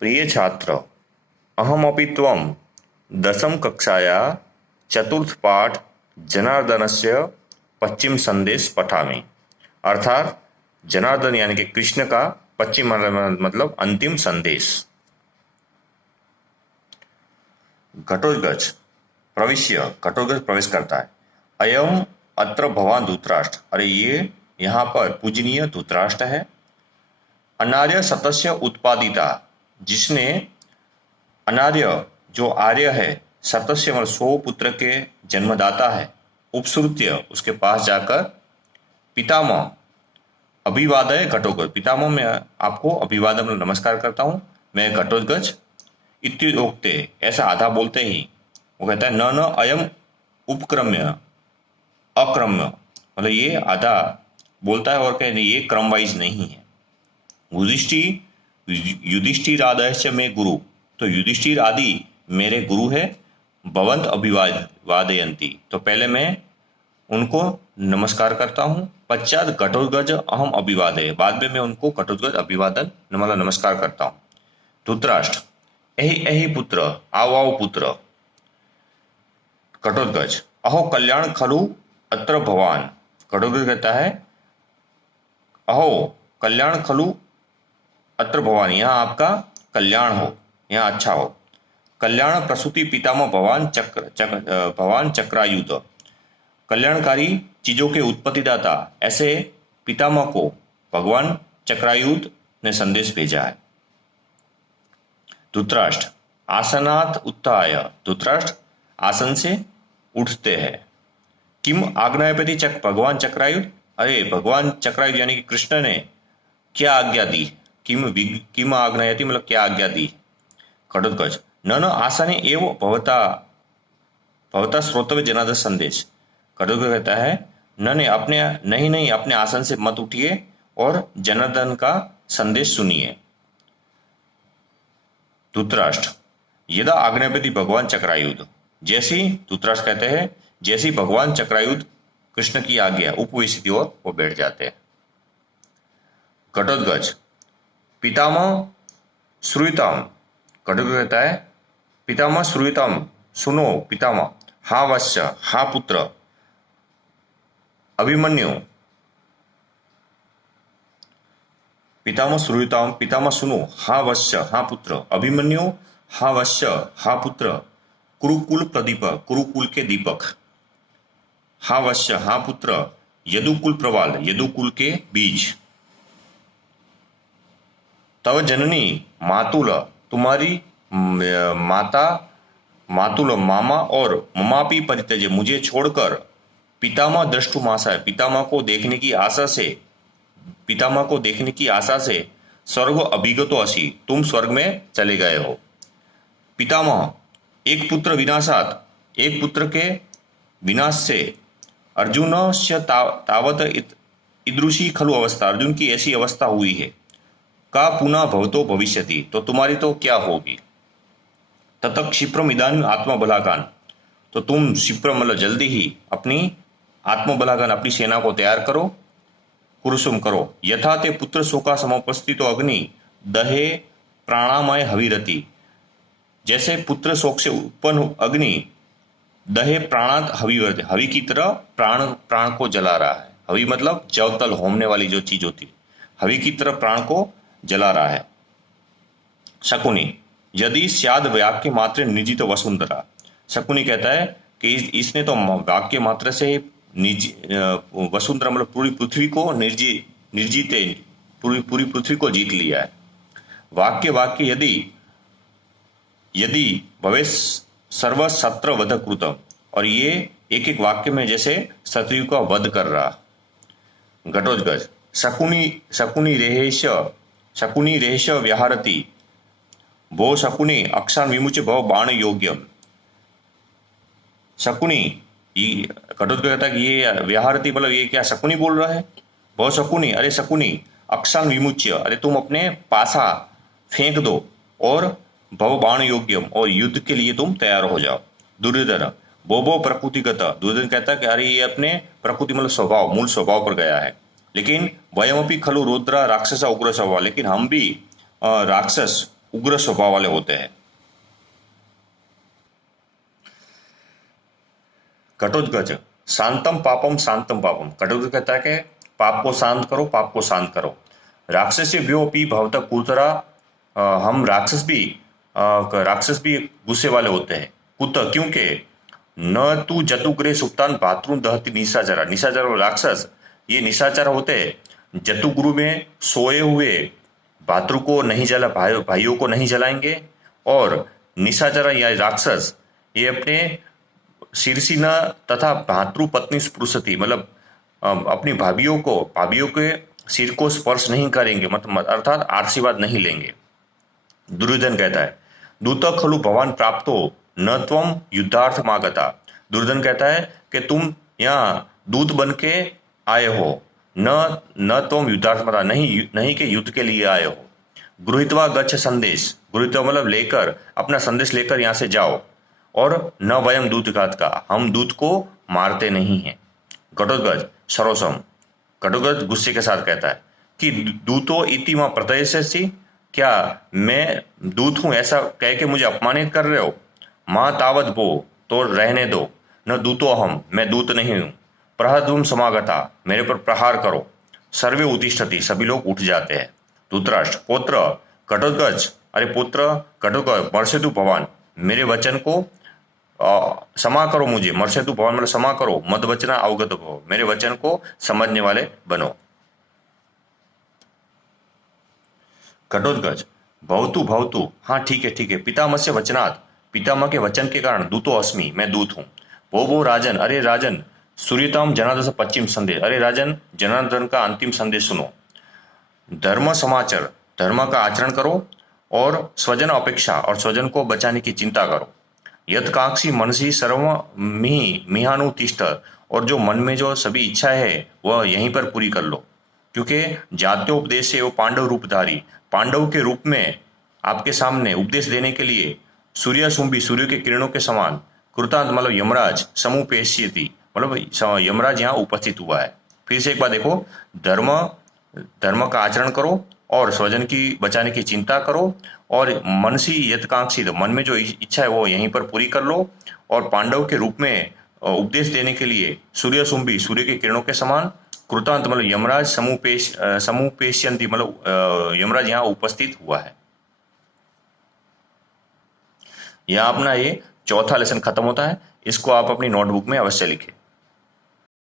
प्रिय छात्र, अहमपि त्वं दशमकक्षाया चतुर्थपाठ जनार्दनस्य पश्चिम संदेश पठामि। अर्थात जनार्दन यानी कि कृष्ण का पश्चिम मतलब अंतिम संदेश। घटोत्कच प्रविश्य, घटोत्कच प्रवेश करता है। अयम अत्र भवान धृतराष्ट्र, अरे ये यहाँ पर पूजनीय धृतराष्ट्र है। अनार्य सतस्य उत्पादिता, जिसने अनार्य जो आर्य है, सतस्य मतलब 100 पुत्र के जन्मदाता है, उपसृत्य उसके पास जाकर पितामह अभिवादय घटोत्कच, पितामह मैं आपको अभिवादन मतलब नमस्कार करता हूँ, मैं घटोत्कच इत्युक्ते, ऐसा आधा बोलते ही वो कहता है न अयम उपक्रम्य अक्रम्य, मतलब ये आधा बोलता है और कहते ये क्रम वाइज नहीं है। युधिष्ठिर आदि में गुरु, तो युधिष्ठिर आदि मेरे गुरु है। भवंत अभिवादयंती, तो पहले मैं उनको नमस्कार करता हूँ। पश्चात घटोत्कच अहम अभिवादय, बाद में मैं उनको घटोत्कच अभिवादन मतलब नमस्कार करता हूँ। धृतराष्ट्र एहि एहि पुत्र, आओ आओ पुत्र। घटोत्कच अहो कल्याण खलु अत्र भवान, घटोत्कच कहता है अहो कल्याण खलु अत्र भवान, यहाँ आपका कल्याण हो, यहाँ अच्छा हो। कल्याण प्रसूति पितामह भवान चक्रायुध, कल्याणकारी चीजों के उत्पत्तिदाता ऐसे पितामह को भगवान चक्रायुध ने संदेश भेजा है। धृतराष्ट्र आसनात उत्थाय, धृतराष्ट्र आसन से उठते हैं। किम आज्ञापति भगवान चक्रायुध, अरे भगवान चक्रायुध यानी कि कृष्ण ने क्या आज्ञा दी। किम आज्ञायति मतलब क्या आज्ञा दी। घटोत्कच न आसने एव भवता श्रोतव्य जनार्दन संदेश, घटोत्कच कहता है नहीं अपने आसन से मत उठिए और जनार्दन का संदेश सुनिए। धृतराष्ट्र यदा आज्ञापति भगवान चक्रायुध, जैसी धृतराष्ट्र कहते हैं जैसी भगवान चक्रायुध कृष्ण की आज्ञा उपवेशित और वो बैठ जाते हैं। घटोत्कच पितामह श्रूयताम, घटोत्कच कहता है पितामह श्रूयताम, सुनो पितामह। हा वत्स, हा पुत्र। अभिमन्यु पितामह श्रूयताम, पितामह सुनो। हा वत्स, हा पुत्र। अभिमन्यु हा वत्स, हा पुत्र। कुरुकुल प्रदीपक, कुरुकुल के दीपक। हा वत्स, हा पुत्र। यदुकुल प्रवाल, यदुकुल के बीज। तव जननी मातुल, तुम्हारी माता मातुल मामा और ममापी परित्यज्य, मुझे छोड़कर। पितामह दृष्टुमाशा, पितामह को देखने की आशा से, पितामह को देखने की आशा से स्वर्ग अभिगतो असि, तुम स्वर्ग में चले गए हो। पितामह एक पुत्र विनाशात, एक पुत्र के विनाश से। अर्जुन से तावत ईदृशी खलु अवस्था, अर्जुन की ऐसी अवस्था हुई है। का पुनः भवतो भविष्यति, तो तुम्हारी तो क्या होगी। तत क्षिप्रम इदानीम आत्मबलाकान, तो तुम क्षिप्रम मतलब जल्दी ही अपनी आत्मबलाकान, अपनी सेना को तैयार करो। कुरुसुम करो। यथा ते पुत्र शोका समुपस्थितो अग्नि दहे प्राणामय हविरति, जैसे पुत्र शोक से उत्पन्न अग्नि दहे प्राणात हविरति, हवि की तरह प्राण को जला रहा है। हवि मतलब जवतल होमने वाली जो चीज होती है, हवि की तरह प्राण को जला रहा है। शकुनी यदि स्याद वाक्य मात्र निर्जित वसुंधरा, शकुनी कहता है कि इसने तो वाक्य मात्र से वसुंधरा मतलब पूरी पृथ्वी को निर्जीत पूरी पृथ्वी को जीत लिया है। वाक्य यदि भवेश सर्वशत्र वध कृतम, और ये एक एक वाक्य में जैसे शत्रु का वध कर रहा। घटोत्कच शकुनी रेश व्याहरति, भो शकुनी अक्षान विमुच्य भव बाण योग्यम। शकुनी, घटोत्कच कहता है कि ये व्याहरति मतलब ये क्या शकुनी बोल रहा है। भव शकुनी, अरे शकुनी। अक्षान विमुच्य, अरे तुम अपने पासा फेंक दो। और भव बाण योग्यम, और युद्ध के लिए तुम तैयार हो जाओ। दुर्योधन भो प्रकृतिगत, दुर्योधन कहता है कि अरे ये अपने प्रकृति मतलब स्वभाव, मूल स्वभाव पर गया है। लेकिन वयमपि खलु रुद्र राक्षस उग्र स्वभाव, लेकिन हम भी राक्षस उग्र स्वभाव वाले होते हैं। घटोत्कच, शांतम पापम शांतम पापम। घटोत्कच कहता है कि पाप को शांत करो, पाप को शांत करो। राक्षसी व्योपी भवत कुतरा, हम राक्षस भी गुस्से वाले होते हैं। कुत, क्योंकि न तू जतुग्रे सुप्तान भातृ दहती निशाचरा। निशाचर और राक्षस ये निशाचर होते हैं, जतुगुरु में सोए हुए भातृ को नहीं जला, भाइयों को नहीं जलाएंगे। और निशाचर या राक्षस ये अपने शीर्षिना तथा भातृ पत्नी स्पृशति, मतलब अपनी भाभीियों के सिर को स्पर्श नहीं करेंगे, मतलब अर्थात आशीर्वाद नहीं लेंगे। दुर्योधन कहता है दूत खलु भवान प्राप्तो न त्वम युद्धार्थ मागता। दुर्योधन कहता है कि तुम यहाँ दूत बन के आए हो, न तुम युद्धार्थ मागता, नहीं कि युद्ध के लिए आए हो। गृहीत्वा गच्छ संदेश, गृहीत्वा मतलब लेकर, अपना संदेश लेकर यहाँ से जाओ। और न वयम दूतघात का, हम दूत को मारते नहीं हैं। घटोत्कच सरोसम, घटोत्कच गुस्से के साथ कहता है कि दूतो इति मां प्रत्ययसी, क्या मैं दूत हूं ऐसा कह के मुझे अपमानित कर रहे हो। मां तावत बो, तो रहने दो। न दूतो हम, मैं दूत नहीं हूं। प्रहदुम समागता, मेरे पर प्रहार करो। सर्वे उत्तिष्ठति, सभी लोग उठ जाते हैं। धृतराष्ट्र पुत्र घटोत्कच, अरे पुत्र घटोत्कच, मर्षेतु भवान, मेरे वचन को क्षमा करो मुझे। मर्षेतु भवान मतलब क्षमा करो। मद वचना अवगत भव, मेरे वचन को समझने वाले बनो। घटोत्कच भवतु भवतु, हाँ ठीक है, पितामह से वचनात्, पितामह के वचन के कारण दूतो अस्मि, मैं दूत हूँ। वो राजन, अरे राजन, सूर्यताम जनार्दन पश्चिम संदेश, अरे राजन जनार्दन का अंतिम संदेश सुनो। धर्म समाचार, धर्म का आचरण करो। और स्वजन अपेक्षा, और स्वजन को बचाने की चिंता करो। यत्कांक्षी मनसी सर्व मिहानुतिष्ठ, और जो मन में जो सभी इच्छा है वह यहीं पर पूरी कर लो। क्योंकि जात्योपदेश वो पांडव रूपधारी, पांडव के रूप में आपके सामने उपदेश देने के लिए सूर्य सुंबी, सूर्य के किरणों के समान, कृतांत मतलब यमराज, समुपेश्यति मतलब यमराज यहाँ उपस्थित हुआ है। फिर से एक बार देखो, धर्म का आचरण करो, और स्वजन की बचाने की चिंता करो। और मनसी यत्कांक्षी, मन में जो इच्छा है वो यहीं पर पूरी कर लो। और पांडव के रूप में उपदेश देने के लिए सूर्य सुंबी, सूर्य के किरणों के समान, कृतांत मतलब यमराज, समुपेश्यंती मतलब यमराज यहाँ उपस्थित हुआ है। यहाँ अपना ये चौथा लेसन खत्म होता है। इसको आप अपनी नोटबुक में अवश्य लिखें।